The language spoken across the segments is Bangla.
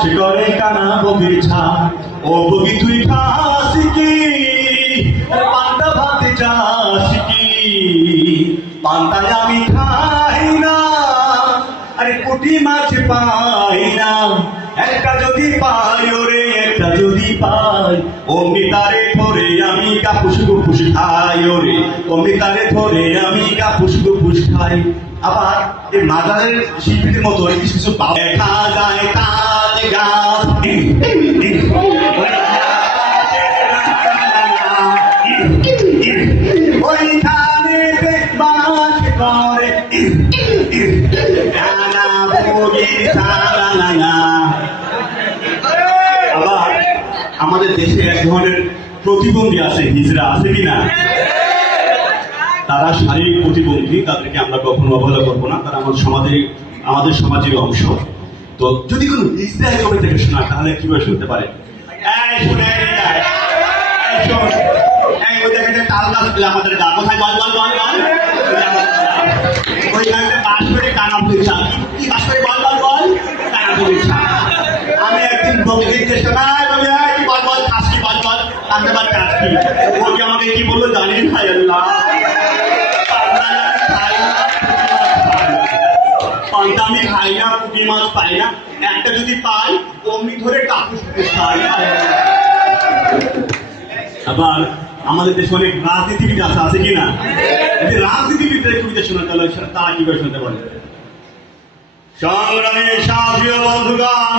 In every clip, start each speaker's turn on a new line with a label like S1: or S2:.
S1: সে করে কানা বগির ছা ও বগি তুই খাস কি? পান্তা ভাতে যাস কি? পান্তায় আমি খাই না, আরে পুটি মাছ পাই না। একটা যদি পাই ওরে, একটা যদি পাই, অমনি তারে ধরে আমি কাপুস কুপুস খাই ওরে। অমনি তারে ধরে আমি কাপুস কুপুস খাই। আবার এই মাজারের শিল্পীদের মতো কিছু কিছু দেখা যায় আমাদের দেশে এক ধরনের প্রতিবন্ধী আছে, হিজরা আছে কিনা তারা শারীরিক প্রতিবন্ধী, তাদেরকে আমরা কখনো অবহেলা করব না, তারা আমাদের সমাজের আমাদের সমাজের অংশ। তো যদি কোনো হিজরা কবে থেকে শোনা তাহলে কীভাবে শুনতে পারে? এই আমাকে কি বলল আল্লাহ। আমি খাই না মাছ পাই না। একটা যদি পাই, অমনি ধরে খাই আবার আমাদের দেশে অনেক রাজনীতিবিদ আছে আছে কি না? যদি রাজনীতিবিদদের কবিতা শোনা তাহলে সেটা তারা কি করে শুনতে পারে? সংগ্রামী সাথীয় বন্ধুগণ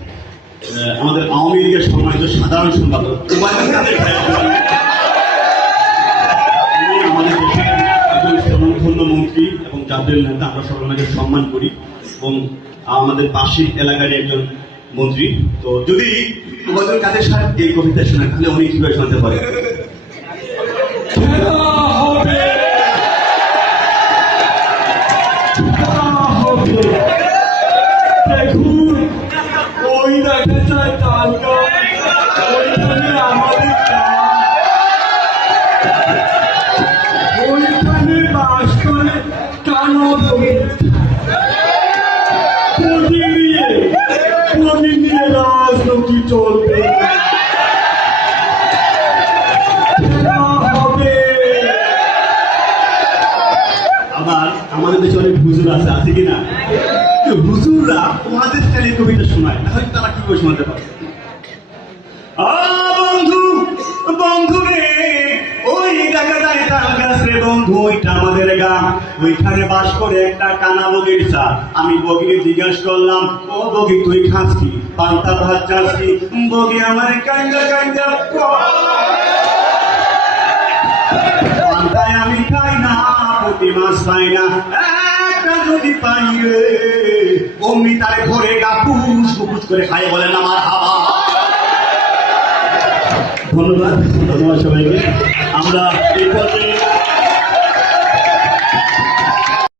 S1: আমাদের আওয়ামী লীগের সম্মানিত সাধারণ সম্পাদক আমাদের মন্ত্রী এবং জাতীয় নেতা আমরা সম্মান করি এবং আমাদের পাশের এলাকার একজন মন্ত্রী। তো যদি ওবায়দুল কাদের সাহেব এই কবিতা শোনেন, তাহলে উনি কীভাবে শুনতে পারে
S2: চলবে।
S1: আবার আমাদের দেশে অনেক হুজুর আছে আছে কিনা? হুজুররা ওনাদের স্টাইলে কবিতা শোনায় তাহলে তারা কি করে শোনাতে পারে? রে বন্ধু, ওইটা আমাদের গা ওইখানে বাস করে একটা কানা বগির চা আমি বগিকে জিজ্ঞাস করলাম, ও বগি, তুই খাস পান্তা ভাত কি বগি আমার কান্দা কান্দা পান্তায় আমি খাই না, প্রতি পাই না। একটা যদি পাই অমনি করে খাই বলেন আমার ধন্যবাদ ধন্যবাদ সবাইকে। আমরা এই পর্যায়ে